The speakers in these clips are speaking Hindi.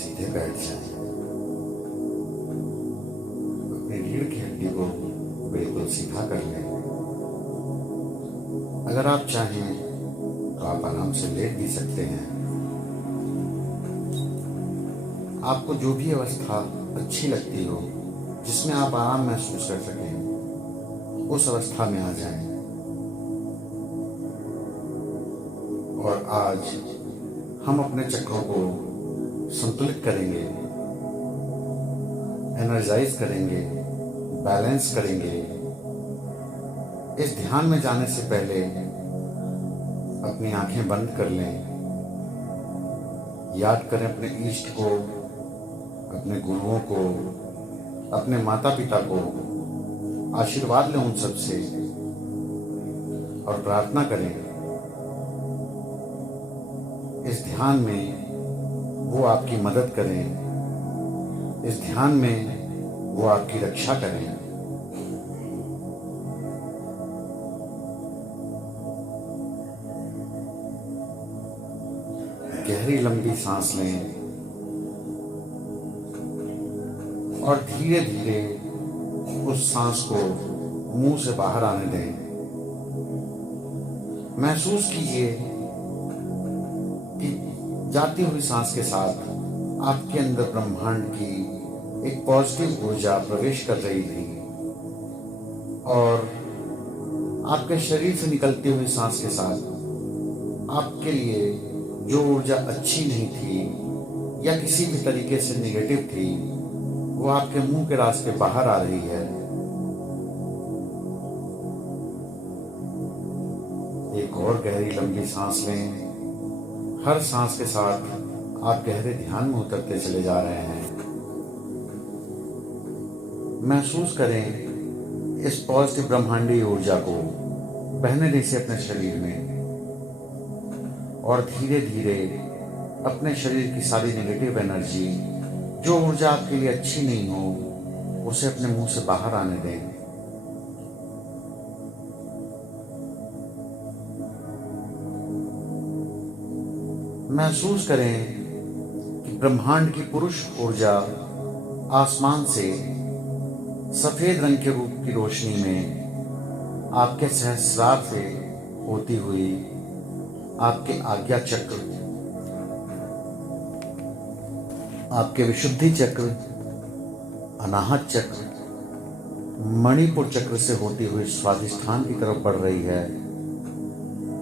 सीधे बैठ जाएं। अपनी रीढ़ की हड्डी को बिल्कुल सीधा कर लें। अगर आप चाहें तो आप आराम से लेट भी सकते हैं। आपको जो भी अवस्था अच्छी लगती हो, जिसमें आप आराम महसूस कर सकें, उस अवस्था में आ जाएं। और आज हम अपने चक्रों को संतुलित करेंगे, एनर्जाइज करेंगे, बैलेंस करेंगे। इस ध्यान में जाने से पहले अपनी आंखें बंद कर लें। याद करें अपने इष्ट को, अपने गुरुओं को, अपने माता पिता को। आशीर्वाद लें उन सबसे और प्रार्थना करें इस ध्यान में वो आपकी मदद करें, इस ध्यान में वो आपकी रक्षा करें। गहरी लंबी सांस लें और धीरे धीरे उस सांस को मुंह से बाहर आने दें। महसूस कीजिए कि जाती हुई सांस के साथ आपके अंदर ब्रह्मांड की एक पॉजिटिव ऊर्जा प्रवेश कर रही थी और आपके शरीर से निकलती हुई सांस के साथ आपके लिए जो ऊर्जा अच्छी नहीं थी या किसी भी तरीके से नेगेटिव थी, वो आपके मुंह के रास्ते बाहर आ रही है। एक और गहरी लंबी सांस लें। हर सांस के साथ आप गहरे ध्यान में उतरते चले जा रहे हैं। महसूस करें इस पॉजिटिव ब्रह्मांडीय ऊर्जा को बहने दें से अपने शरीर में और धीरे धीरे अपने शरीर की सारी नेगेटिव एनर्जी, जो ऊर्जा आपके लिए अच्छी नहीं हो, उसे अपने मुंह से बाहर आने दें। महसूस करें कि ब्रह्मांड की पुरुष ऊर्जा आसमान से सफेद रंग के रूप की रोशनी में आपके सहस्रार से होती हुई आपके आज्ञा चक्र, आपके विशुद्धि चक्र, अनाहत चक्र, मणिपुर चक्र से होती हुई स्वाधिष्ठान की तरफ बढ़ रही है।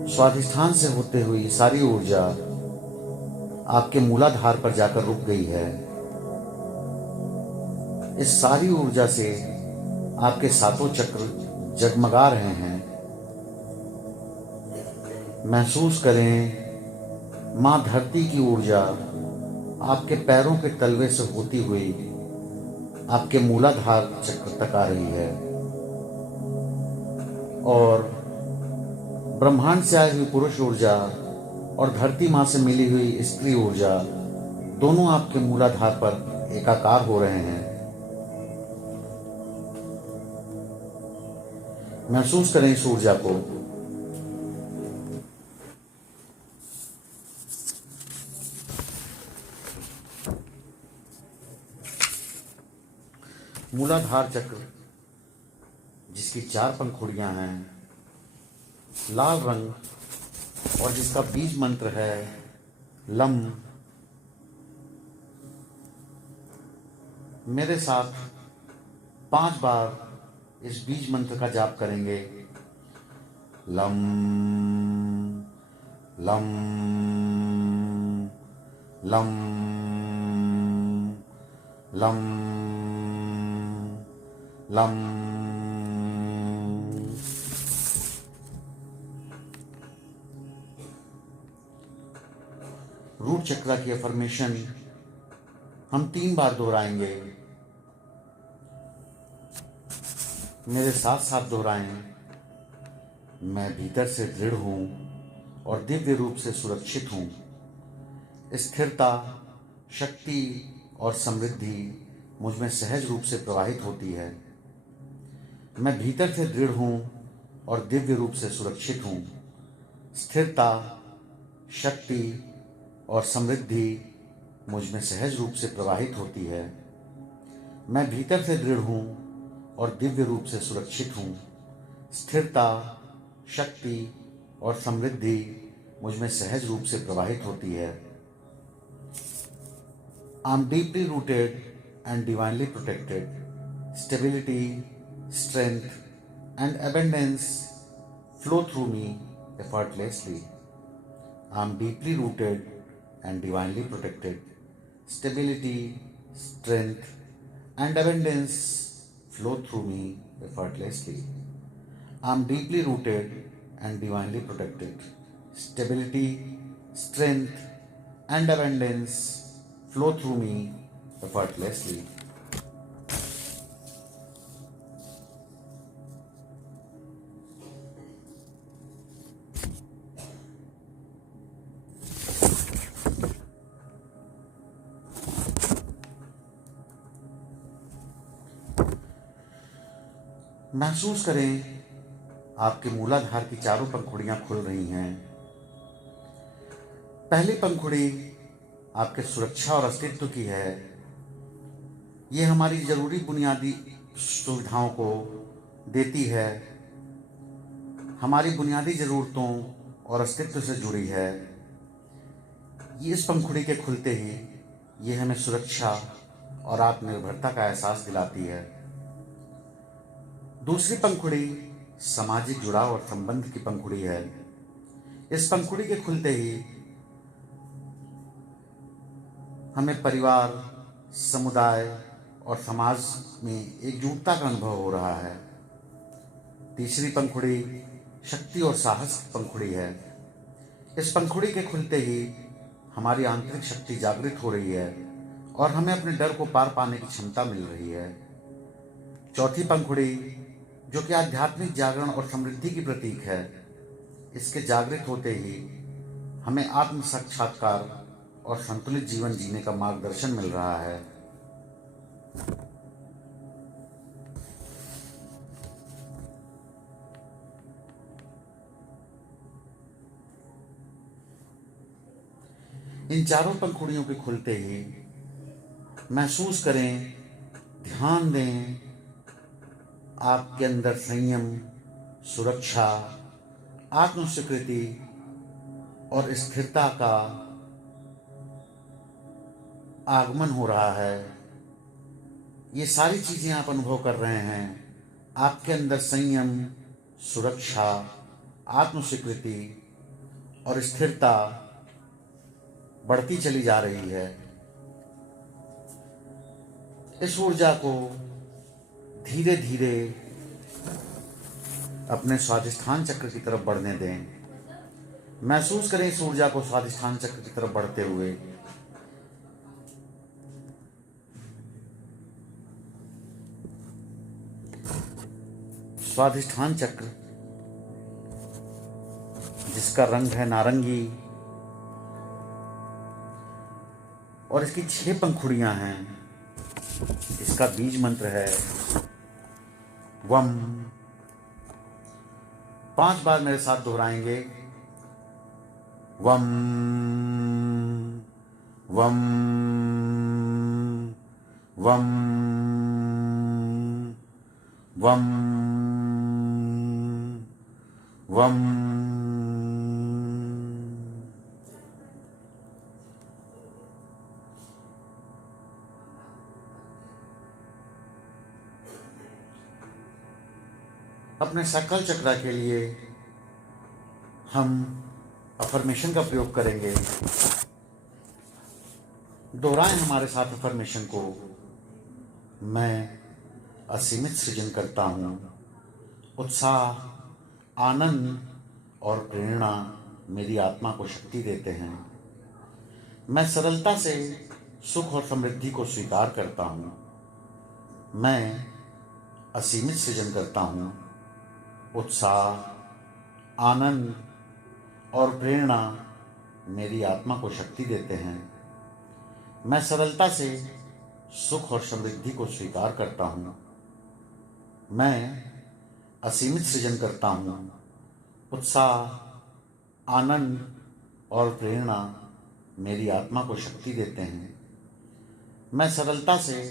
स्वाधिष्ठान से होते हुई सारी ऊर्जा आपके मूलाधार पर जाकर रुक गई है। इस सारी ऊर्जा से आपके सातों चक्र जगमगा रहे हैं। महसूस करें मां धरती की ऊर्जा आपके पैरों के तलवे से होती हुई आपके मूलाधार चक्र तक आ रही है और ब्रह्मांड से आई हुई पुरुष ऊर्जा और धरती मां से मिली हुई स्त्री ऊर्जा दोनों आपके मूलाधार पर एकाकार हो रहे हैं। महसूस करें इस ऊर्जा को। मूलाधार चक्र जिसकी 4 पंखुड़ियां हैं, लाल रंग, और जिसका बीज मंत्र है लम। मेरे साथ 5 बार इस बीज मंत्र का जाप करेंगे। लम लम लम लम लम। रूट चक्र की अफर्मेशन हम 3 बार दोहराएंगे। मेरे साथ साथ दोहराएं। मैं भीतर से दृढ़ हूं और दिव्य रूप से सुरक्षित हूं। स्थिरता, शक्ति और समृद्धि मुझ में सहज रूप से प्रवाहित होती है। मैं भीतर से दृढ़ हूं और दिव्य रूप से सुरक्षित हूं। स्थिरता, शक्ति और समृद्धि मुझ में सहज रूप से प्रवाहित होती है। मैं भीतर से दृढ़ हूँ और दिव्य रूप से सुरक्षित हूँ। स्थिरता, शक्ति और समृद्धि मुझ में सहज रूप से प्रवाहित होती है। I am deeply rooted and divinely protected. Stability, strength and abundance flow through me effortlessly. I am deeply rooted and divinely protected. Stability, strength, and abundance flow through me effortlessly. I am deeply rooted and divinely protected. Stability, strength, and abundance flow through me effortlessly. महसूस करें आपके मूलाधार की चारों पंखुड़ियां खुल रही हैं। पहली पंखुड़ी आपके सुरक्षा और अस्तित्व की है। ये हमारी जरूरी बुनियादी सुविधाओं को देती है, हमारी बुनियादी ज़रूरतों और अस्तित्व से जुड़ी है। ये इस पंखुड़ी के खुलते ही ये हमें सुरक्षा और आत्मनिर्भरता का एहसास दिलाती है। दूसरी पंखुड़ी सामाजिक जुड़ाव और संबंध की पंखुड़ी है। इस पंखुड़ी के खुलते ही हमें परिवार, समुदाय और समाज में एकजुटता का अनुभव हो रहा है। तीसरी पंखुड़ी शक्ति और साहस की पंखुड़ी है। इस पंखुड़ी के खुलते ही हमारी आंतरिक शक्ति जागृत हो रही है और हमें अपने डर को पार पाने की क्षमता मिल रही है। चौथी पंखुड़ी, जो कि आध्यात्मिक जागरण और समृद्धि की प्रतीक है, इसके जागृत होते ही हमें आत्म साक्षात्कार और संतुलित जीवन जीने का मार्गदर्शन मिल रहा है। इन चारों पंखुड़ियों के खुलते ही महसूस करें, ध्यान दें, आपके अंदर संयम, सुरक्षा, आत्मस्वीकृति और स्थिरता का आगमन हो रहा है। ये सारी चीज़ें आप अनुभव कर रहे हैं। आपके अंदर संयम, सुरक्षा, आत्मस्वीकृति और स्थिरता बढ़ती चली जा रही है। इस ऊर्जा को धीरे धीरे अपने स्वादिष्ठान चक्र की तरफ बढ़ने दें। महसूस करें इस ऊर्जा को स्वादिष्ठान चक्र की तरफ बढ़ते हुए। स्वादिष्ठान चक्र, जिसका रंग है नारंगी और इसकी 6 पंखुड़ियां हैं। इसका बीज मंत्र है वम। 5 बार मेरे साथ दोहराएंगे। वम वम वम वम वम। अपने सकल चक्र के लिए हम अफर्मेशन का प्रयोग करेंगे। दोहराएं हमारे साथ अफर्मेशन को। मैं असीमित सृजन करता हूँ। उत्साह, आनंद और प्रेरणा मेरी आत्मा को शक्ति देते हैं। मैं सरलता से सुख और समृद्धि को स्वीकार करता हूँ। मैं असीमित सृजन करता हूँ। उत्साह, आनंद और प्रेरणा मेरी आत्मा को शक्ति देते हैं। मैं सरलता से सुख और समृद्धि को स्वीकार करता हूँ। मैं असीमित सृजन करता हूँ। उत्साह, आनंद और प्रेरणा मेरी आत्मा को शक्ति देते हैं। मैं सरलता से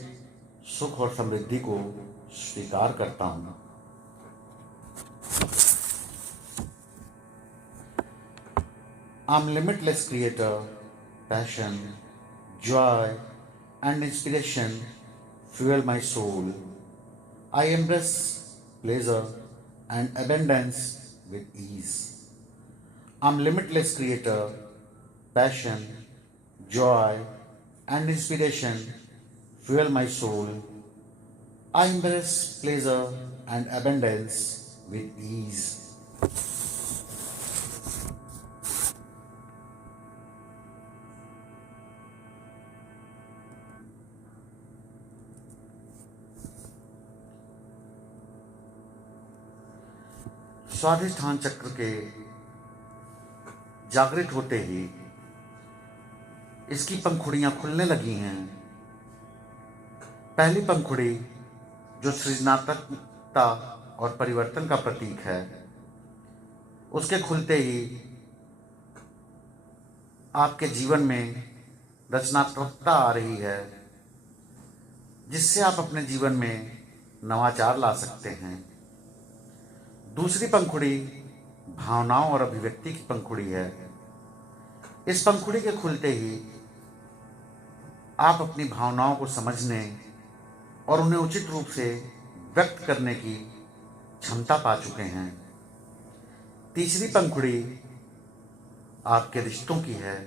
सुख और समृद्धि को स्वीकार करता हूँ। I'm limitless creator, passion, joy, and inspiration fuel my soul. I embrace pleasure and abundance with ease. I'm limitless creator, passion, joy, and inspiration fuel my soul. I embrace pleasure and abundance with ease. स्वाधिष्ठान चक्र के जागृत होते ही इसकी पंखुड़ियां खुलने लगी हैं। पहली पंखुड़ी जो सृजनात्मकता और परिवर्तन का प्रतीक है, उसके खुलते ही आपके जीवन में रचनात्मकता आ रही है, जिससे आप अपने जीवन में नवाचार ला सकते हैं। दूसरी पंखुड़ी भावनाओं और अभिव्यक्ति की पंखुड़ी है। इस पंखुड़ी के खुलते ही आप अपनी भावनाओं को समझने और उन्हें उचित रूप से व्यक्त करने की क्षमता पा चुके हैं। तीसरी पंखुड़ी आपके रिश्तों की है।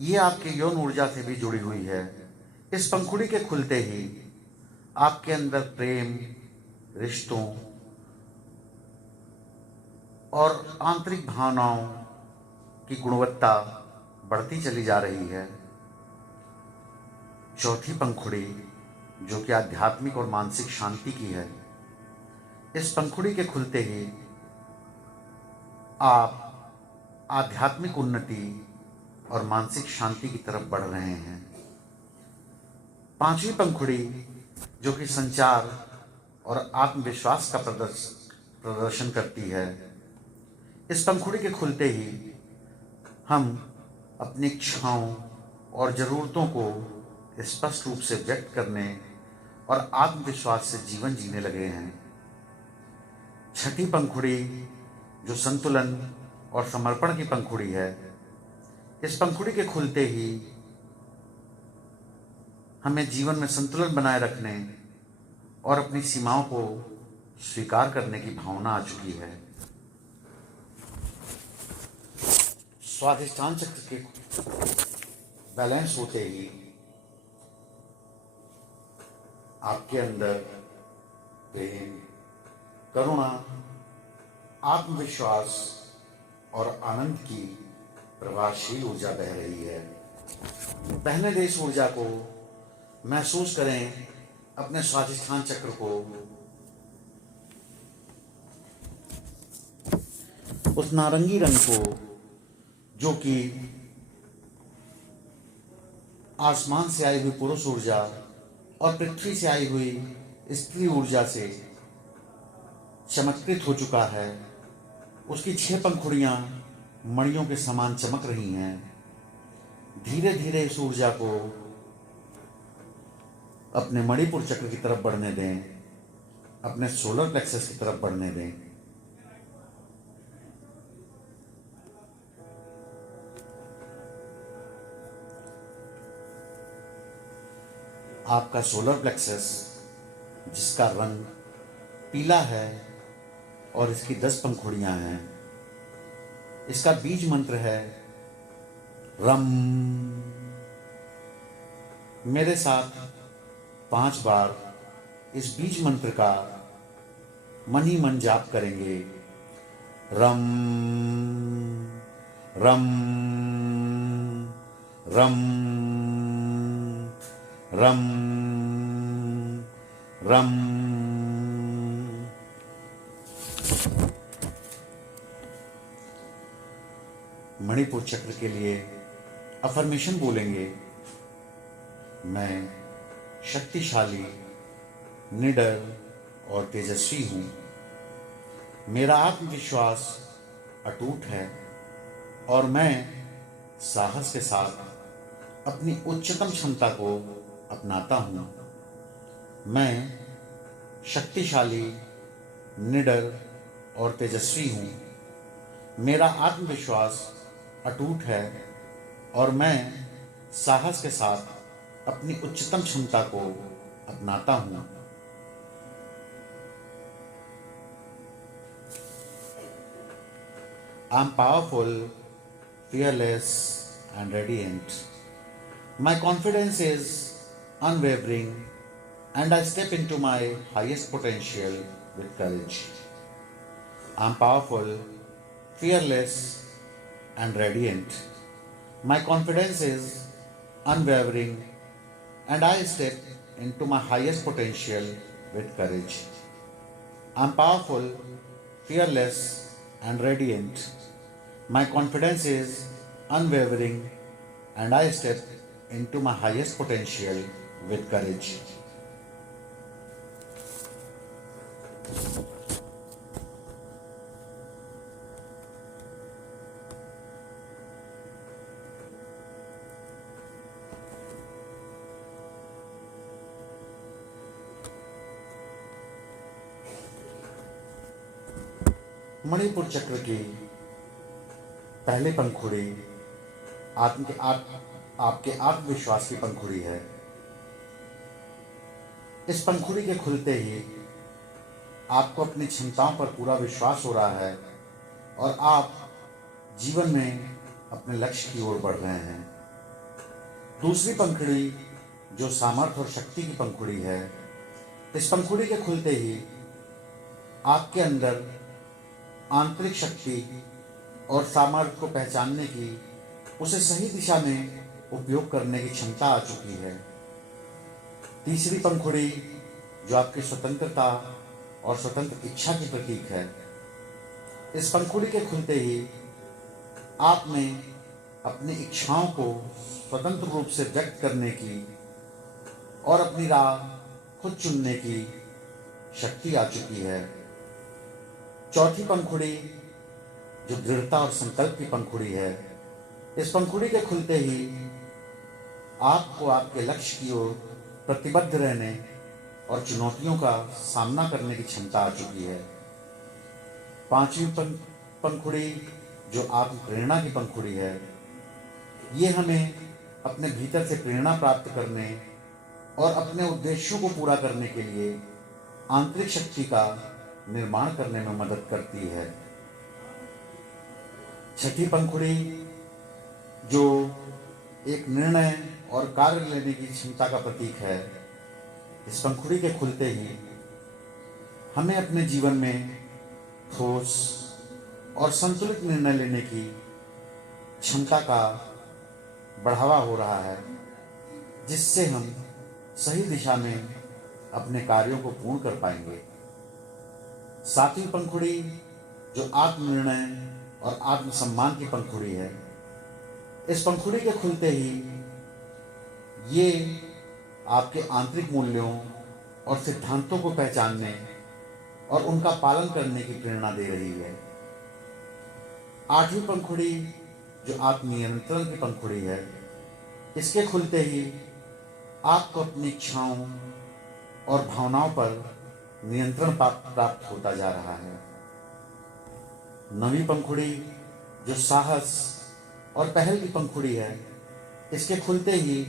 ये आपके यौन ऊर्जा से भी जुड़ी हुई है। इस पंखुड़ी के खुलते ही आपके अंदर प्रेम, रिश्तों और आंतरिक भावनाओं की गुणवत्ता बढ़ती चली जा रही है। चौथी पंखुड़ी जो कि आध्यात्मिक और मानसिक शांति की है, इस पंखुड़ी के खुलते ही आप आध्यात्मिक उन्नति और मानसिक शांति की तरफ बढ़ रहे हैं। पांचवी पंखुड़ी जो कि संचार और आत्मविश्वास का प्रदर्शन करती है, इस पंखुड़ी के खुलते ही हम अपनी इच्छाओं और ज़रूरतों को स्पष्ट रूप से व्यक्त करने और आत्मविश्वास से जीवन जीने लगे हैं। छठी पंखुड़ी जो संतुलन और समर्पण की पंखुड़ी है, इस पंखुड़ी के खुलते ही हमें जीवन में संतुलन बनाए रखने और अपनी सीमाओं को स्वीकार करने की भावना आ चुकी है। स्वाधिष्ठान चक्र के बैलेंस होते ही आपके अंदर प्रेम, करुणा, आत्मविश्वास और आनंद की प्रभावशील ऊर्जा बह रही है। बहने दे इस ऊर्जा को, महसूस करें अपने स्वाधिष्ठान चक्र को, उस नारंगी रंग को जो कि आसमान से आई हुई पुरुष ऊर्जा और पृथ्वी से आई हुई स्त्री ऊर्जा से चमत्कृत हो चुका है। उसकी 6 पंखुड़ियां मणियों के समान चमक रही हैं। धीरे धीरे इस ऊर्जा को अपने मणिपुर चक्र की तरफ बढ़ने दें, अपने सोलर प्लेक्सस की तरफ बढ़ने दें। आपका सोलर प्लेक्सस, जिसका रंग पीला है और इसकी 10 पंखुड़ियां हैं, इसका बीज मंत्र है रम। मेरे साथ 5 बार इस बीज मंत्र का मन ही मन जाप करेंगे। रम रम रम रम रम। मणिपुर चक्र के लिए अफर्मेशन बोलेंगे। मैं शक्तिशाली, निडर और तेजस्वी हूँ। मेरा आत्मविश्वास अटूट है और मैं साहस के साथ अपनी उच्चतम क्षमता को अपनाता हूँ। मैं शक्तिशाली, निडर और तेजस्वी हूँ। मेरा आत्मविश्वास अटूट है और मैं साहस के साथ अपनी उच्चतम क्षमता को अपनाता हूँ। I am powerful, fearless and radiant. My confidence is unwavering and I step into my highest potential with courage. I am powerful, fearless and radiant. My confidence is unwavering and I step into my highest potential with courage. I am powerful, fearless and radiant. My confidence is unwavering and I step into my highest potential with courage. Manipur चक्र की पहली पंखुड़ी आपके आत्मविश्वास की पंखुड़ी है। इस पंखुड़ी के खुलते ही आपको अपनी क्षमताओं पर पूरा विश्वास हो रहा है और आप जीवन में अपने लक्ष्य की ओर बढ़ रहे हैं। दूसरी पंखुड़ी जो सामर्थ्य और शक्ति की पंखुड़ी है, इस पंखुड़ी के खुलते ही आपके अंदर आंतरिक शक्ति और सामर्थ्य को पहचानने की, उसे सही दिशा में उपयोग करने की क्षमता आ चुकी है। तीसरी पंखुड़ी जो आपकी स्वतंत्रता और स्वतंत्र इच्छा की प्रतीक है, इस पंखुड़ी के खुलते ही आप में अपनी इच्छाओं को स्वतंत्र रूप से व्यक्त करने की और अपनी राह खुद चुनने की शक्ति आ चुकी है। चौथी पंखुड़ी जो दृढ़ता और संकल्प की पंखुड़ी है, इस पंखुड़ी के खुलते ही आपको आपके लक्ष्य की ओर प्रतिबद्ध रहने और चुनौतियों का सामना करने की क्षमता आ चुकी है। पांचवी पंखुड़ी जो आत्म प्रेरणा की पंखुड़ी है, ये हमें अपने भीतर से प्रेरणा प्राप्त करने और अपने उद्देश्यों को पूरा करने के लिए आंतरिक शक्ति का निर्माण करने में मदद करती है। छठी पंखुड़ी जो एक निर्णय और कार्य लेने की क्षमता का प्रतीक है, इस पंखुड़ी के खुलते ही हमें अपने जीवन में ठोस और संतुलित निर्णय लेने की क्षमता का बढ़ावा हो रहा है, जिससे हम सही दिशा में अपने कार्यों को पूर्ण कर पाएंगे। सातवीं पंखुड़ी जो आत्मनिर्णय और आत्मसम्मान की पंखुड़ी है, इस पंखुड़ी के खुलते ही ये आपके आंतरिक मूल्यों और सिद्धांतों को पहचानने और उनका पालन करने की प्रेरणा दे रही है। आठवीं पंखुड़ी जो आत्मनियंत्रण की पंखुड़ी है, इसके खुलते ही आपको अपनी इच्छाओं और भावनाओं पर नियंत्रण प्राप्त होता जा रहा है। नवीं पंखुड़ी जो साहस और पहल की पंखुड़ी है, इसके खुलते ही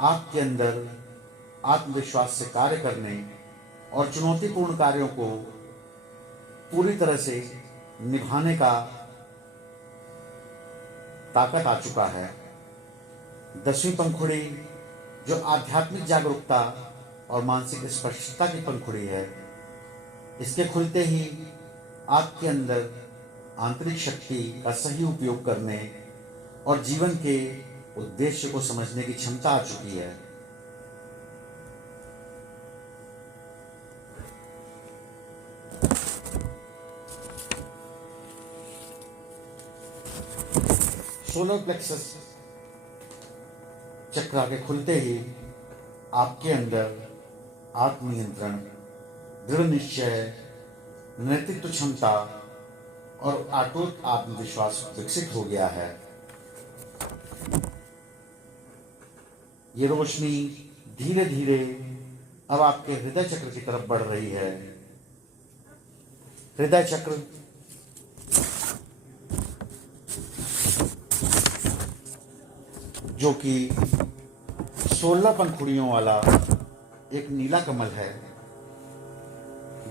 आपके अंदर आत्मविश्वास से कार्य करने और चुनौतीपूर्ण कार्यों को पूरी तरह से निभाने का ताकत आ चुका है। 10वीं पंखुड़ी जो आध्यात्मिक जागरूकता और मानसिक स्पष्टता की पंखुड़ी है, इसके खुलते ही आपके अंदर आंतरिक शक्ति का सही उपयोग करने और जीवन के उद्देश्य को समझने की क्षमता आ चुकी है। सोलर प्लेक्सस चक्र के खुलते ही आपके अंदर आत्मनियंत्रण, दृढ़ निश्चय, नेतृत्व क्षमता और अटूट आत्मविश्वास विकसित हो गया है। ये रोशनी धीरे धीरे अब आपके हृदय चक्र की तरफ बढ़ रही है। हृदय चक्र जो कि 16 पंखुड़ियों वाला एक नीला कमल है,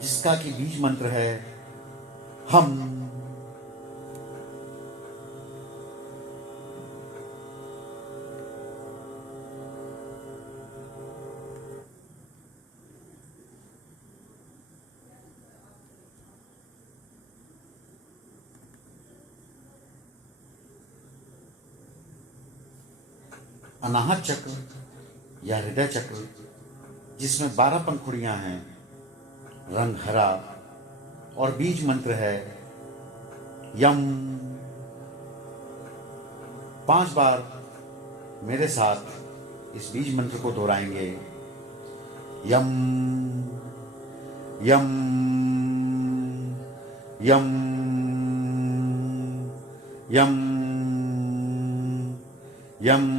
जिसका कि बीज मंत्र है हम। अनाहत चक्र या हृदय चक्र जिसमें 12 पंखुड़ियां हैं, रंग हरा और बीज मंत्र है यम। 5 बार मेरे साथ इस बीज मंत्र को दोहराएंगे। यम यम यम यम यम।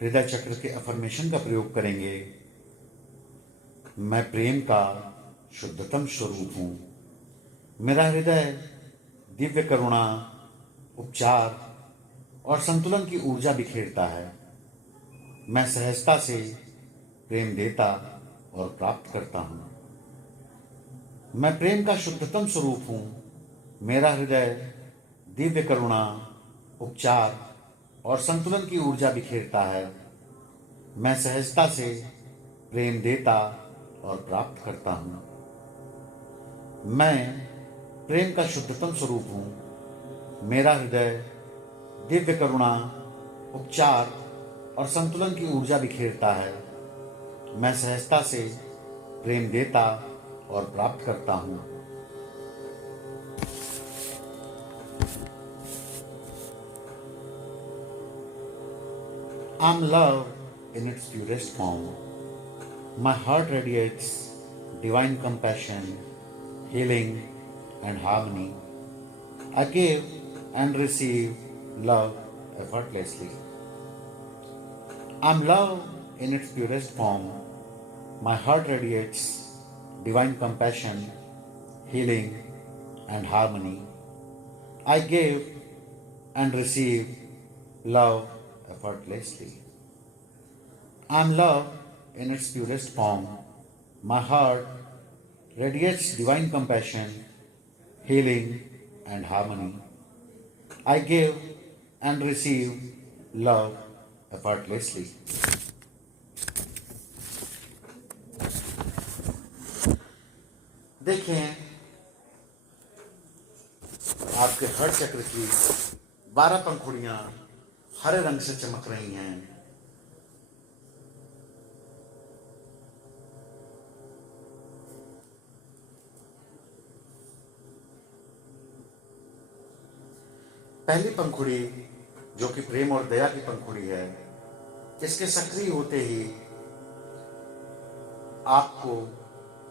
हृदय चक्र के अफर्मेशन का प्रयोग करेंगे। मैं प्रेम का शुद्धतम स्वरूप हूं। मेरा हृदय दिव्य करुणा, उपचार और संतुलन की ऊर्जा बिखेरता है। मैं सहजता से प्रेम देता और प्राप्त करता हूं। मैं प्रेम का शुद्धतम स्वरूप हूं। मेरा हृदय दिव्य करुणा, उपचार और संतुलन की ऊर्जा बिखेरता है। मैं सहजता से प्रेम देता और प्राप्त करता हूं। मैं प्रेम का शुद्धतम स्वरूप हूं। मेरा हृदय दिव्य करुणा, उपचार और संतुलन की ऊर्जा बिखेरता है। मैं सहजता से प्रेम देता और प्राप्त करता हूं। I'm love in its purest form. My heart radiates divine compassion, healing, and harmony. I give and receive love effortlessly. I'm love in its purest form. My heart radiates divine compassion, healing, and harmony. I give and receive love effortlessly. I'm love in its purest form. My heart radiates divine compassion, healing, and harmony. I give and receive love effortlessly. देखें, आपके हर चक्र की 12 पंखुड़ियां हरे रंग से चमक रही हैं। पहली पंखुड़ी जो कि प्रेम और दया की पंखुड़ी है, इसके सक्रिय होते ही आपको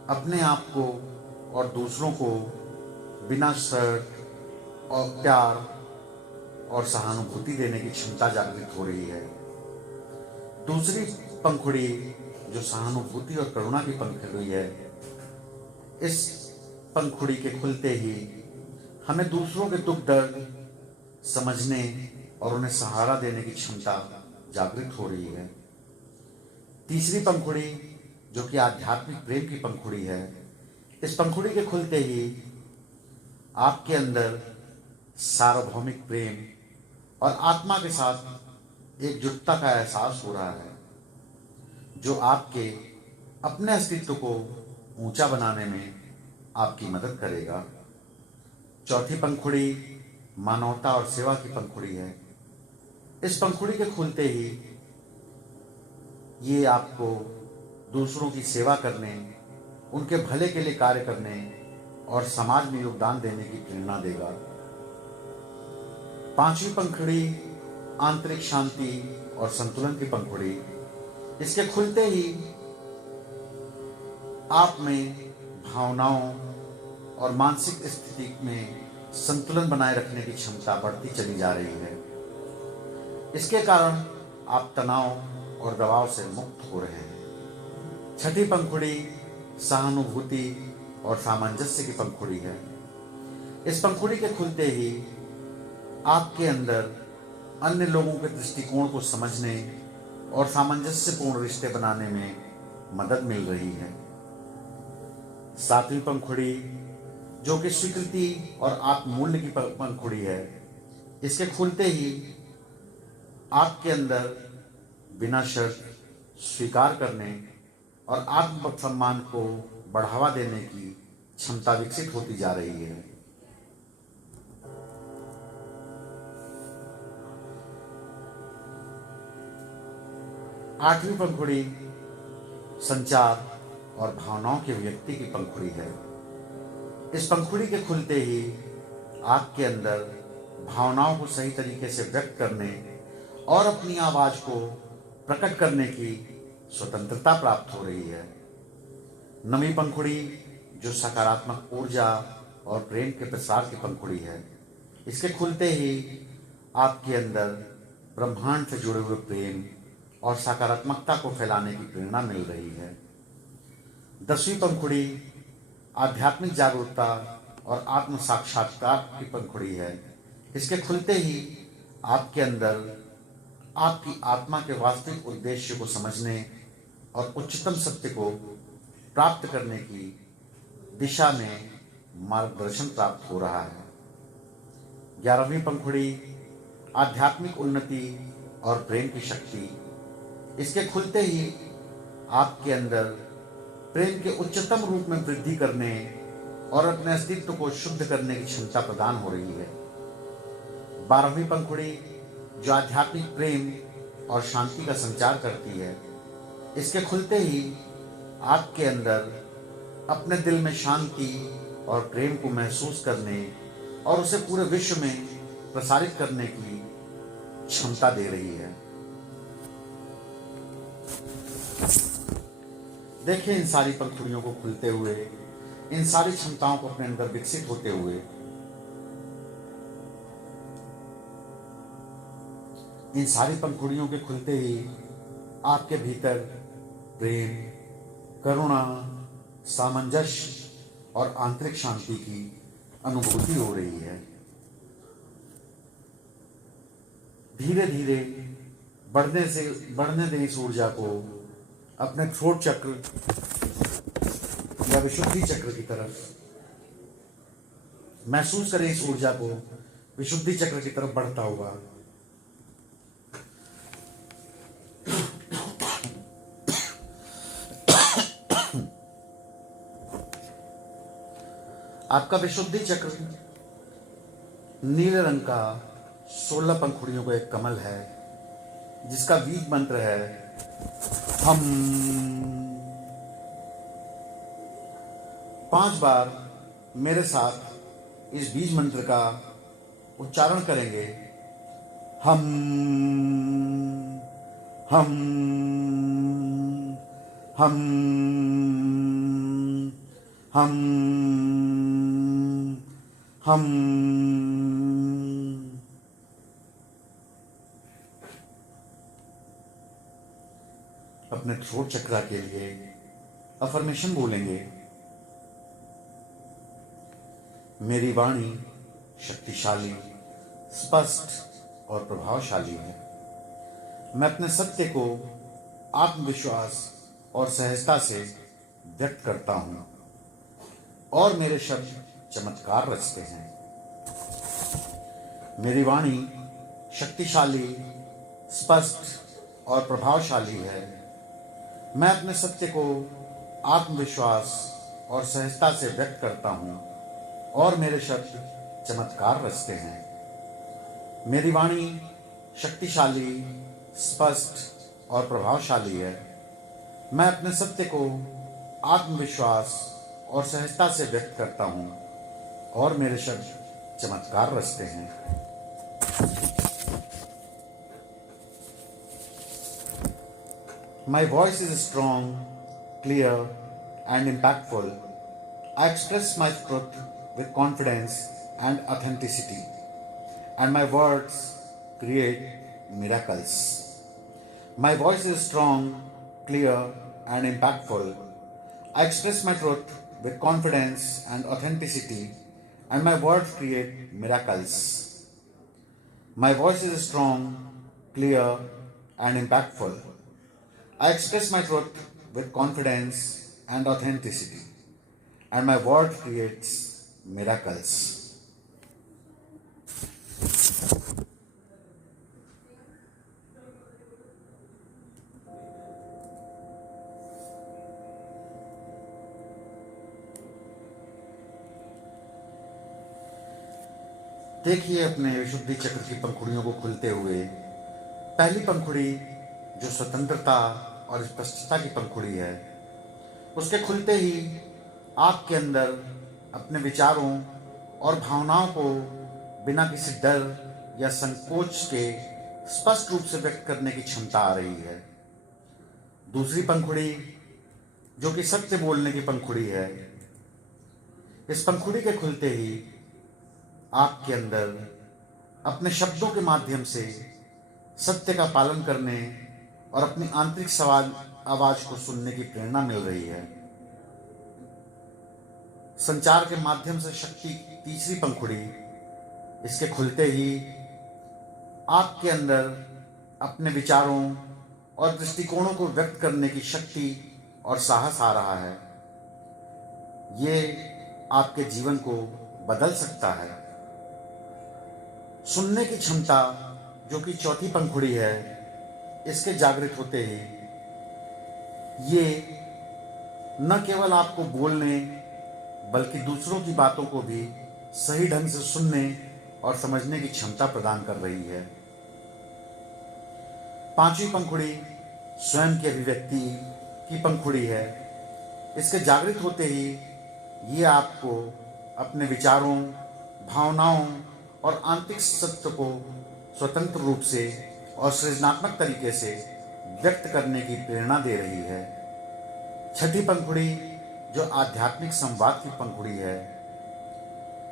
अपने आप को और दूसरों को बिना शर्त और प्यार और सहानुभूति देने की क्षमता जागृत हो रही है। दूसरी पंखुड़ी जो सहानुभूति और करुणा की पंखुड़ी है, इस पंखुड़ी के खुलते ही हमें दूसरों के दुख दर्द समझने और उन्हें सहारा देने की क्षमता जागृत हो रही है। तीसरी पंखुड़ी जो कि आध्यात्मिक प्रेम की पंखुड़ी है, इस पंखुड़ी के खुलते ही आपके अंदर सार्वभौमिक प्रेम और आत्मा के साथ एकजुटता का एहसास हो रहा है, जो आपके अपने अस्तित्व को ऊंचा बनाने में आपकी मदद करेगा। चौथी पंखुड़ी मानवता और सेवा की पंखुड़ी है। इस पंखुड़ी के खुलते ही ये आपको दूसरों की सेवा करने, उनके भले के लिए कार्य करने और समाज में योगदान देने की प्रेरणा देगा। पांचवी पंखुड़ी आंतरिक शांति और संतुलन की पंखुड़ी, इसके खुलते ही आप में भावनाओं और मानसिक स्थिति में संतुलन बनाए रखने की क्षमता बढ़ती चली जा रही है। इसके कारण आप तनाव और दबाव से मुक्त हो रहे हैं। छठी पंखुड़ी सहानुभूति और सामंजस्य की पंखुड़ी है। इस पंखुड़ी के खुलते ही आपके अंदर अन्य लोगों के दृष्टिकोण को समझने और सामंजस्यपूर्ण रिश्ते बनाने में मदद मिल रही है। सातवीं पंखुड़ी जो कि स्वीकृति और आत्ममूल्य की पंखुड़ी है, इसके खुलते ही आपके अंदर बिना शर्त स्वीकार करने और आत्म सम्मान को बढ़ावा देने की क्षमता विकसित होती जा रही है। आठवीं पंखुड़ी संचार और भावनाओं की व्यक्ति की पंखुड़ी है। इस पंखुड़ी के खुलते ही आपके अंदर भावनाओं को सही तरीके से व्यक्त करने और अपनी आवाज को प्रकट करने की स्वतंत्रता प्राप्त हो रही है। नवीं पंखुड़ी जो सकारात्मक ऊर्जा और प्रेम के प्रसार की पंखुड़ी है, इसके खुलते ही आपके अंदर ब्रह्मांड से जुड़े हुए प्रेम और सकारात्मकता को फैलाने की प्रेरणा मिल रही है। 10वीं पंखुड़ी आध्यात्मिक जागरूकता और आत्म साक्षात्कार की पंखुड़ी है। इसके खुलते ही आपके अंदर आपकी आत्मा के वास्तविक उद्देश्य को समझने और उच्चतम सत्य को प्राप्त करने की दिशा में मार्गदर्शन प्राप्त हो रहा है। 11वीं पंखुड़ी आध्यात्मिक उन्नति और प्रेम की शक्ति। इसके खुलते ही आपके अंदर प्रेम के उच्चतम रूप में वृद्धि करने और अपने अस्तित्व को शुद्ध करने की क्षमता प्रदान हो रही है। 12वीं पंखुड़ी जो आध्यात्मिक प्रेम और शांति का संचार करती है, इसके खुलते ही आपके अंदर अपने दिल में शांति और प्रेम को महसूस करने और उसे पूरे विश्व में प्रसारित करने की क्षमता दे रही है। देखिए इन सारी पंखुड़ियों को खुलते हुए, इन सारी क्षमताओं को अपने अंदर विकसित होते हुए, इन सारी पंखुड़ियों के खुलते ही आपके भीतर प्रेम, करुणा, सामंजस्य और आंतरिक शांति की अनुभूति हो रही है। धीरे धीरे बढ़ने दें इस ऊर्जा को अपने थ्रोट चक्र या विशुद्धि चक्र की तरफ। महसूस करें इस ऊर्जा को विशुद्धि चक्र की तरफ बढ़ता हुआ। आपका विशुद्धि चक्र नीले रंग का 16 पंखुड़ियों का एक कमल है, जिसका बीज मंत्र है हम। 5 बार मेरे साथ इस बीज मंत्र का उच्चारण करेंगे। हम हम हम हम हम। अपने थ्रोट चक्र के लिए अफर्मेशन बोलेंगे। मेरी वाणी शक्तिशाली, स्पष्ट और प्रभावशाली है। मैं अपने सत्य को आत्मविश्वास और सहजता से व्यक्त करता हूं और मेरे शब्द चमत्कार रचते हैं। मेरी वाणी शक्तिशाली, स्पष्ट और प्रभावशाली है। मैं अपने सत्य को आत्मविश्वास और सहजता से व्यक्त करता हूं और मेरे शब्द चमत्कार रचते हैं। मेरी वाणी शक्तिशाली, स्पष्ट और प्रभावशाली है। मैं अपने सत्य को आत्मविश्वास और सहजता से व्यक्त करता हूं और मेरे शब्द चमत्कार रचते हैं। My voice is strong, clear and impactful. I express my truth with confidence and authenticity, and my words create miracles. My voice is strong, clear, and impactful. I express my truth with confidence and authenticity, and my words create miracles. My voice is strong, clear, and impactful. I express my truth with confidence and authenticity, and my word creates miracles. देखिए अपने विशुद्धि चक्र की पंखुड़ियों को खुलते हुए। पहली पंखुड़ी जो स्वतंत्रता और स्पष्टता की पंखुड़ी है, उसके खुलते ही आपके अंदर अपने विचारों और भावनाओं को बिना किसी डर या संकोच के स्पष्ट रूप से व्यक्त करने की क्षमता आ रही है। दूसरी पंखुड़ी जो कि सत्य बोलने की पंखुड़ी है, इस पंखुड़ी के खुलते ही आपके अंदर अपने शब्दों के माध्यम से सत्य का पालन करने और अपनी आंतरिक आवाज को सुनने की प्रेरणा मिल रही है। संचार के माध्यम से शक्ति तीसरी पंखुड़ी, इसके खुलते ही आपके अंदर अपने विचारों और दृष्टिकोणों को व्यक्त करने की शक्ति और साहस आ रहा है। ये आपके जीवन को बदल सकता है। सुनने की क्षमता जो कि चौथी पंखुड़ी है, इसके जागृत होते ही ये न केवल आपको बोलने बल्कि दूसरों की बातों को भी सही ढंग से सुनने और समझने की क्षमता प्रदान कर रही है। पांचवी पंखुड़ी स्वयं की अभिव्यक्ति की पंखुड़ी है। इसके जागृत होते ही ये आपको अपने विचारों, भावनाओं और आंतरिक सत्य को स्वतंत्र रूप से और सृजनात्मक तरीके से व्यक्त करने की प्रेरणा दे रही है। छठी पंखुड़ी जो आध्यात्मिक संवाद की पंखुड़ी है,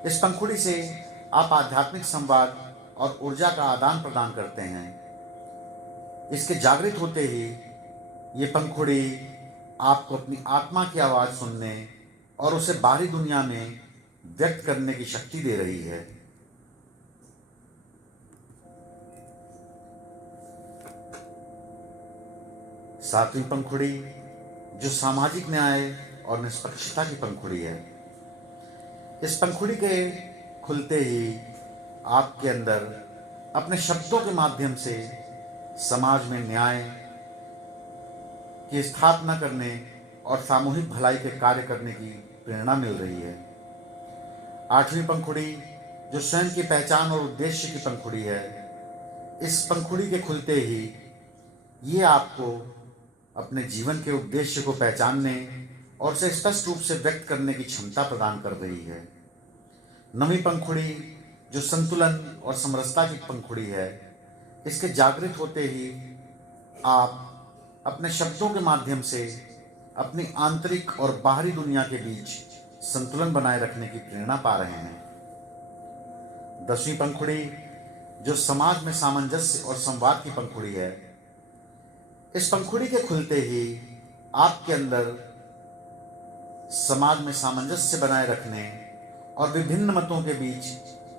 इस पंखुड़ी से आप आध्यात्मिक संवाद और ऊर्जा का आदान प्रदान करते हैं। इसके जागृत होते ही ये पंखुड़ी आपको अपनी आत्मा की आवाज सुनने और उसे बाहरी दुनिया में व्यक्त करने की शक्ति दे रही है। सातवीं पंखुड़ी जो सामाजिक न्याय और निष्पक्षता की पंखुड़ी है, इस पंखुड़ी के खुलते ही आपके अंदर अपने शब्दों के माध्यम से समाज में न्याय की स्थापना करने और सामूहिक भलाई के कार्य करने की प्रेरणा मिल रही है। आठवीं पंखुड़ी जो स्वयं की पहचान और उद्देश्य की पंखुड़ी है, इस पंखुड़ी के खुलते ही ये आपको अपने जीवन के उद्देश्य को पहचानने और उसे स्पष्ट रूप से व्यक्त करने की क्षमता प्रदान कर रही है। नवीं पंखुड़ी जो संतुलन और समरसता की पंखुड़ी है, इसके जागृत होते ही आप अपने शब्दों के माध्यम से अपनी आंतरिक और बाहरी दुनिया के बीच संतुलन बनाए रखने की प्रेरणा पा रहे हैं। 10वीं पंखुड़ी जो समाज में सामंजस्य और संवाद की पंखुड़ी है, इस पंखुड़ी के खुलते ही आपके अंदर समाज में सामंजस्य बनाए रखने और विभिन्न मतों के बीच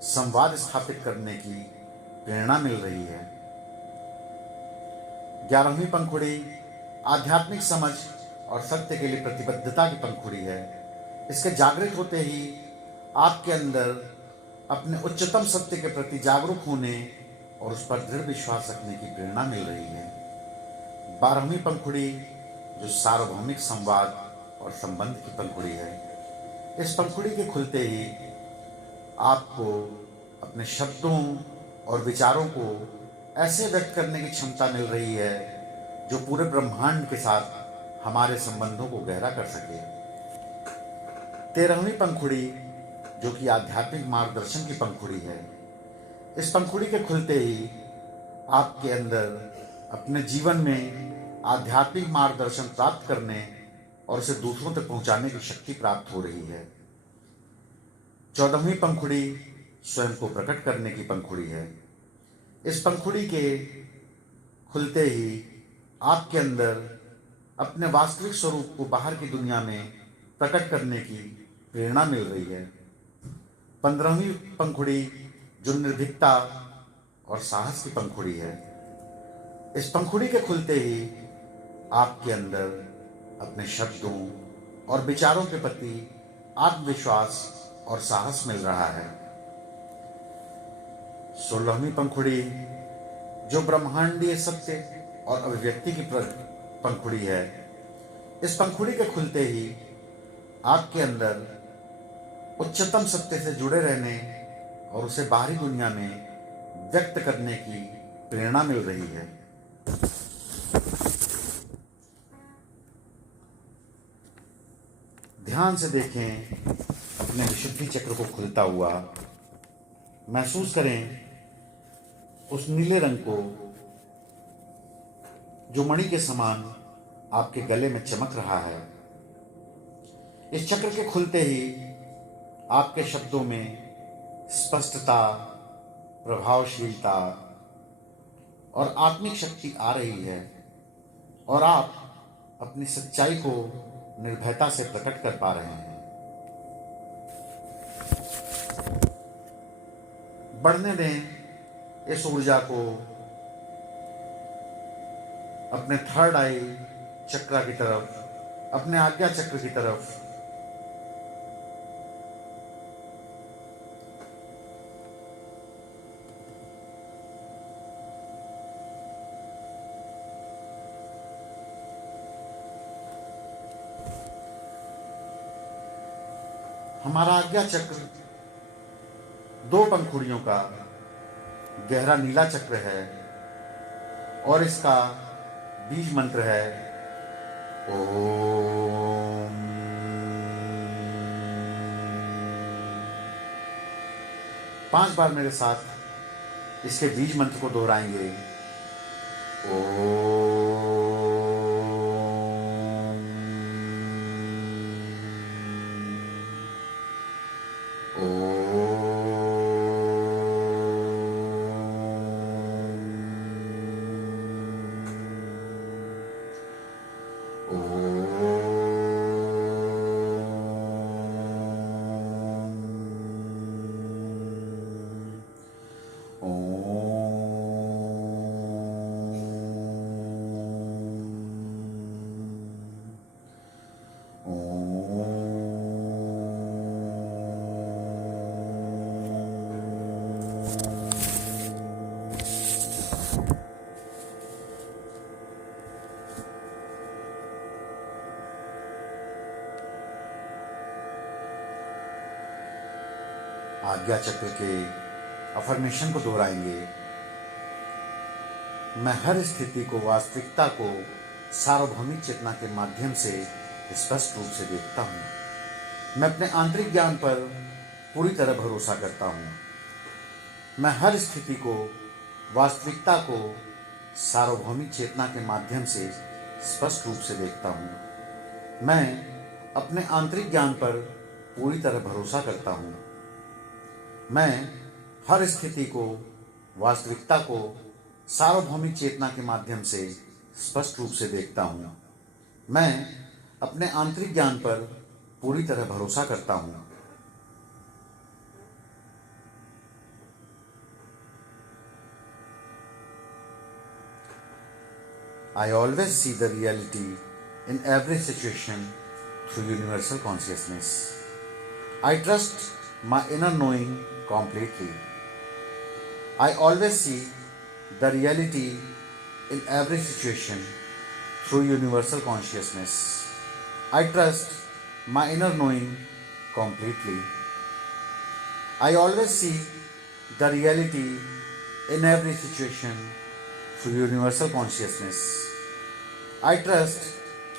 संवाद स्थापित करने की प्रेरणा मिल रही है। 11वीं पंखुड़ी आध्यात्मिक समझ और सत्य के लिए प्रतिबद्धता की पंखुड़ी है। इसके जागृत होते ही आपके अंदर अपने उच्चतम सत्य के प्रति जागरूक होने और उस पर दृढ़ विश्वास रखने की प्रेरणा मिल रही है। 12वीं पंखुड़ी जो सार्वभौमिक संवाद और संबंध की पंखुड़ी है, इस पंखुड़ी के खुलते ही आपको अपने शब्दों और विचारों को ऐसे व्यक्त करने की क्षमता मिल रही है जो पूरे ब्रह्मांड के साथ हमारे संबंधों को गहरा कर सके। 13वीं पंखुड़ी जो कि आध्यात्मिक मार्गदर्शन की पंखुड़ी है, इस पंखुड़ी के खुलते ही आपके अंदर अपने जीवन में आध्यात्मिक मार्गदर्शन प्राप्त करने और उसे दूसरों तक पहुंचाने की शक्ति प्राप्त हो रही है। 14वीं पंखुड़ी स्वयं को प्रकट करने की पंखुड़ी है। इस पंखुड़ी के खुलते ही आपके अंदर अपने वास्तविक स्वरूप को बाहर की दुनिया में प्रकट करने की प्रेरणा मिल रही है। 15वीं पंखुड़ी जो निर्भीकता और साहस की पंखुड़ी है, इस पंखुड़ी के खुलते ही आपके अंदर अपने शब्दों और विचारों के प्रति आत्मविश्वास और साहस मिल रहा है। 16वीं पंखुड़ी जो ब्रह्मांडीय सत्य और अभिव्यक्ति की पंखुड़ी है, इस पंखुड़ी के खुलते ही आपके अंदर उच्चतम सत्य से जुड़े रहने और उसे बाहरी दुनिया में व्यक्त करने की प्रेरणा मिल रही है। ध्यान से देखें अपने विशुद्धि चक्र को खुलता हुआ। महसूस करें उस नीले रंग को जो मणि के समान आपके गले में चमक रहा है। इस चक्र के खुलते ही आपके शब्दों में स्पष्टता, प्रभावशीलता और आत्मिक शक्ति आ रही है और आप अपनी सच्चाई को निर्भयता से प्रकट कर पा रहे हैं। बढ़ने दें इस ऊर्जा को अपने थर्ड आई चक्र की तरफ, अपने आज्ञा चक्र की तरफ। हमारा आज्ञा चक्र 2 पंखुड़ियों का गहरा नीला चक्र है और इसका बीज मंत्र है ओम। 5 बार मेरे साथ इसके बीज मंत्र को दोहराएंगे। ओम आज्ञा चक्र के अफर्मेशन को दोहराएंगे। मैं हर स्थिति को, वास्तविकता को सार्वभौमिक चेतना के माध्यम से स्पष्ट रूप से देखता हूँ। मैं अपने आंतरिक ज्ञान पर पूरी तरह भरोसा करता हूँ। मैं हर स्थिति को, वास्तविकता को सार्वभौमिक चेतना के माध्यम से स्पष्ट रूप से देखता हूँ। मैं अपने आंतरिक ज्ञान पर पूरी तरह भरोसा करता हूँ। मैं हर स्थिति को, वास्तविकता को सार्वभौमिक चेतना के माध्यम से स्पष्ट रूप से देखता हूँ। मैं अपने आंतरिक ज्ञान पर पूरी तरह भरोसा करता हूँ। I always see the reality in every situation through universal consciousness. I trust my inner knowing completely. I always see the reality in every situation through universal consciousness. I trust my inner knowing completely. I always see the reality in every situation through universal consciousness. I trust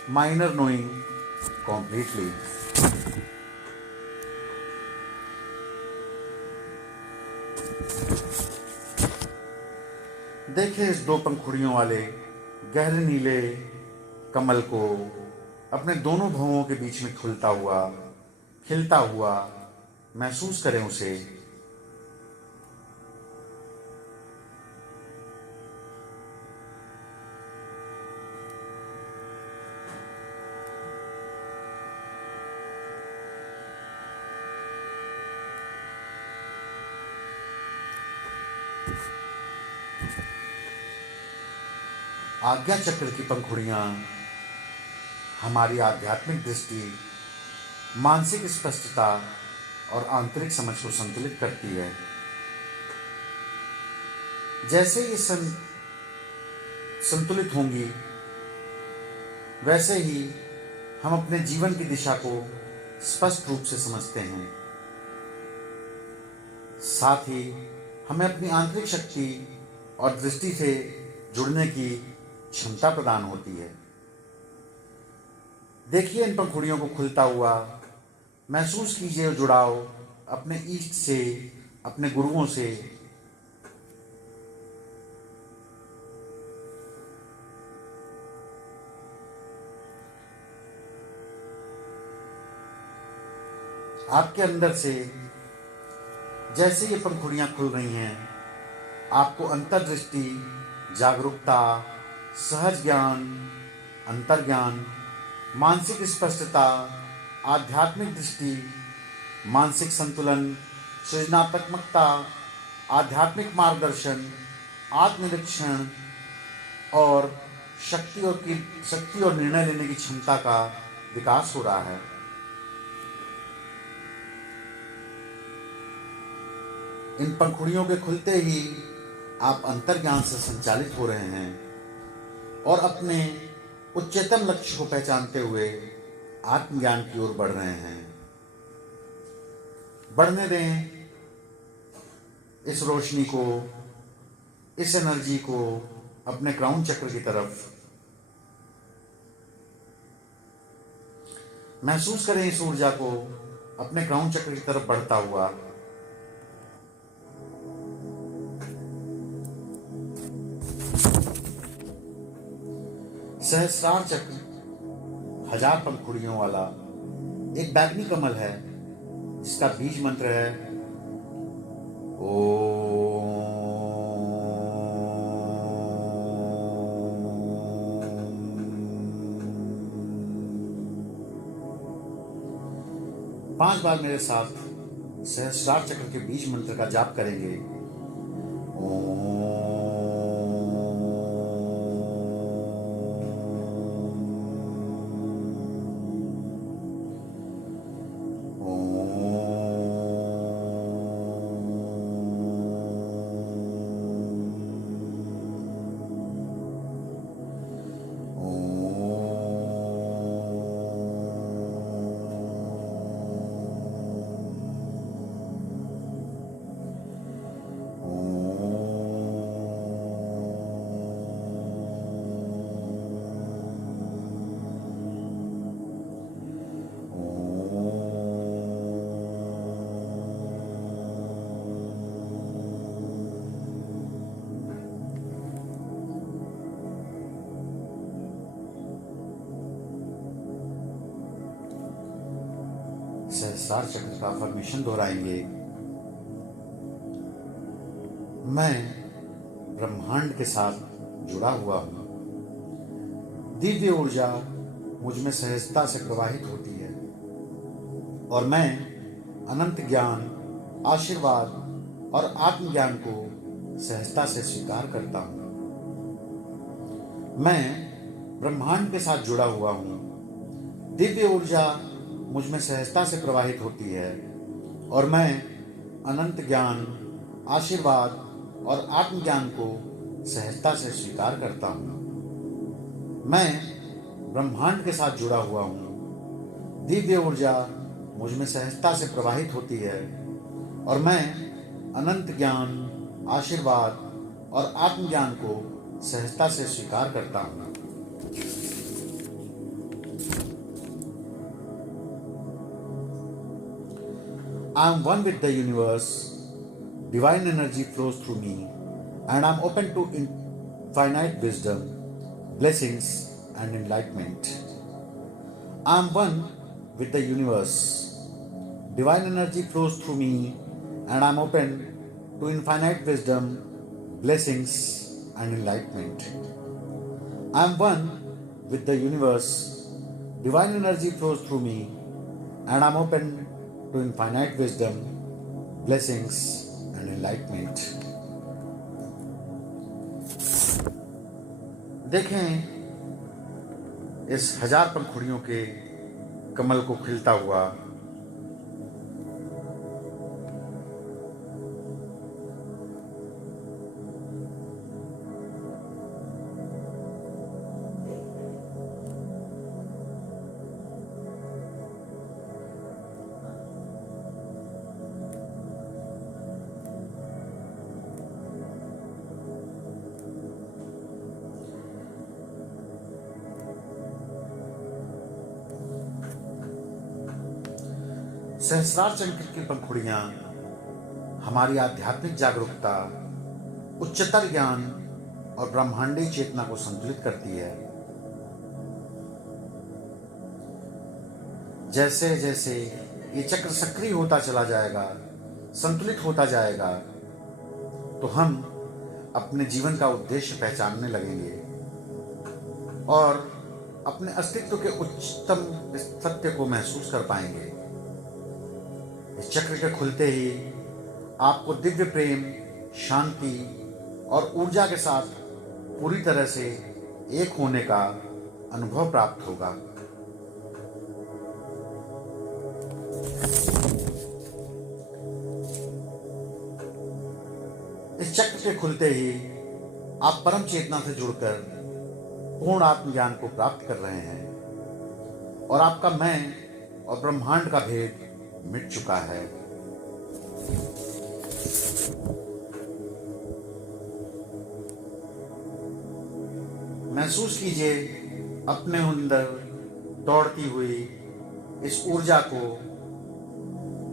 my inner knowing completely. देखें इस 2 पंखुड़ियों वाले गहरे नीले कमल को अपने दोनों भवों के बीच में खुलता हुआ, खिलता हुआ। महसूस करें उसे। आज्ञा चक्र की पंखुड़ियाँ हमारी आध्यात्मिक दृष्टि, मानसिक स्पष्टता और आंतरिक समझ को संतुलित करती है। जैसे ये संतुलित होंगी, वैसे ही हम अपने जीवन की दिशा को स्पष्ट रूप से समझते हैं। साथ ही हमें अपनी आंतरिक शक्ति और दृष्टि से जुड़ने की क्षमता प्रदान होती है। देखिए इन पंखुड़ियों को खुलता हुआ, महसूस कीजिए जुड़ाव अपने इष्ट से, अपने गुरुओं से। आपके अंदर से जैसे ये पंखुड़ियां खुल रही हैं, आपको अंतर्दृष्टि, जागरूकता, सहज ज्ञान, अंतर्ज्ञान, मानसिक स्पष्टता, आध्यात्मिक दृष्टि, मानसिक संतुलन, सृजनात्मकता, आध्यात्मिक मार्गदर्शन, आत्मनिरीक्षण और शक्ति और निर्णय लेने की क्षमता का विकास हो रहा है। इन पंखुड़ियों के खुलते ही आप अंतर्ज्ञान से संचालित हो रहे हैं और अपने उच्चतम लक्ष्य को पहचानते हुए आत्मज्ञान की ओर बढ़ रहे हैं। बढ़ने दें इस रोशनी को, इस एनर्जी को अपने क्राउन चक्र की तरफ। महसूस करें इस ऊर्जा को अपने क्राउन चक्र की तरफ बढ़ता हुआ। सहस्रार चक्र 1000 पंखुड़ियों वाला एक बैगनी कमल है, जिसका बीज मंत्र है ओम। 5 बार मेरे साथ सहस्रार चक्र के बीज मंत्र का जाप करेंगे। ओम। सहस्रार चक्र का अफर्मेशन दोहराएंगे। मैं ब्रह्मांड के साथ जुड़ा हुआ हूं। दिव्य ऊर्जा मुझ में सहजता से प्रवाहित होती है और मैं अनंत ज्ञान, आशीर्वाद और आत्मज्ञान को सहजता से स्वीकार करता हूं। मैं ब्रह्मांड के साथ जुड़ा हुआ हूं। दिव्य ऊर्जा मुझ में सहजता से प्रवाहित होती है और मैं अनंत ज्ञान, आशीर्वाद और आत्मज्ञान को सहजता से स्वीकार करता हूँ। मैं ब्रह्मांड के साथ जुड़ा हुआ हूँ। दिव्य ऊर्जा मुझ में सहजता से प्रवाहित होती है और मैं अनंत ज्ञान, आशीर्वाद और आत्मज्ञान को सहजता से स्वीकार करता हूँ। I am one with the universe. Divine energy flows through me, and I am open to infinite wisdom, blessings, and enlightenment. I am one with the universe. Divine energy flows through me, and I am open to infinite wisdom, blessings, and enlightenment. I am one with the universe. Divine energy flows through me, and I am open to infinite wisdom, blessings, and enlightenment. देखें इस हजार पंखुड़ियों के कमल को खिलता हुआ। सहस्रार चंक्र की पंखुड़ियां हमारी आध्यात्मिक जागरूकता, उच्चतर ज्ञान और ब्रह्मांडीय चेतना को संतुलित करती है। जैसे जैसे ये चक्र सक्रिय होता चला जाएगा, संतुलित होता जाएगा, तो हम अपने जीवन का उद्देश्य पहचानने लगेंगे और अपने अस्तित्व के उच्चतम सत्य को महसूस कर पाएंगे। इस चक्र के खुलते ही आपको दिव्य प्रेम, शांति और ऊर्जा के साथ पूरी तरह से एक होने का अनुभव प्राप्त होगा। इस चक्र के खुलते ही आप परम चेतना से जुड़कर पूर्ण आत्मज्ञान को प्राप्त कर रहे हैं और आपका मैं और ब्रह्मांड का भेद मिट चुका है। महसूस कीजिए अपने अंदर दौड़ती हुई इस ऊर्जा को,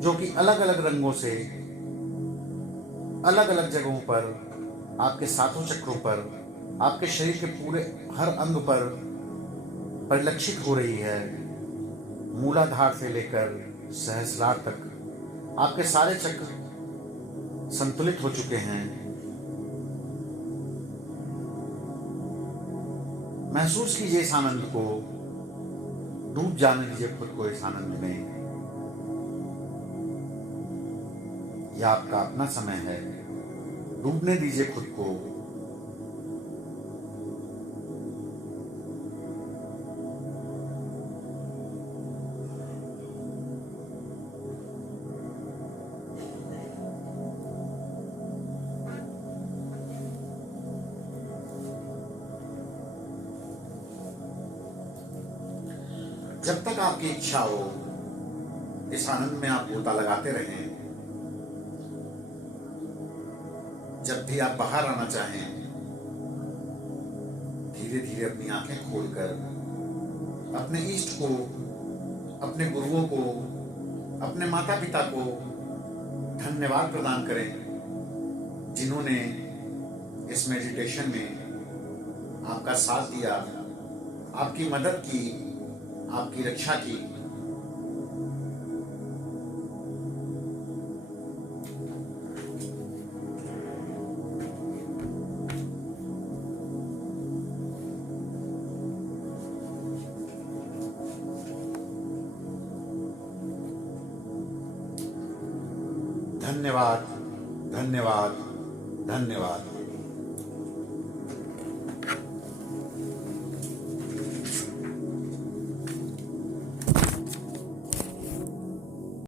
जो कि अलग अलग रंगों से अलग अलग जगहों पर, आपके सातों चक्रों पर, आपके शरीर के पूरे हर अंग पर परिलक्षित हो रही है। मूलाधार से लेकर सहस्रार तक आपके सारे चक्र संतुलित हो चुके हैं। महसूस कीजिए इस आनंद को, डूब जाने दीजिए खुद को इस आनंद में। यह आपका अपना समय है, डूबने दीजिए खुद को। जब तक आपकी इच्छा हो, इस आनंद में आप गोता लगाते रहें। जब भी आप बाहर आना चाहें, धीरे धीरे अपनी आंखें खोलकर अपने इष्ट को, अपने गुरुओं को, अपने माता पिता को धन्यवाद प्रदान करें, जिन्होंने इस मेडिटेशन में आपका साथ दिया, आपकी मदद की, आपकी रक्षा की। धन्यवाद, धन्यवाद, धन्यवाद।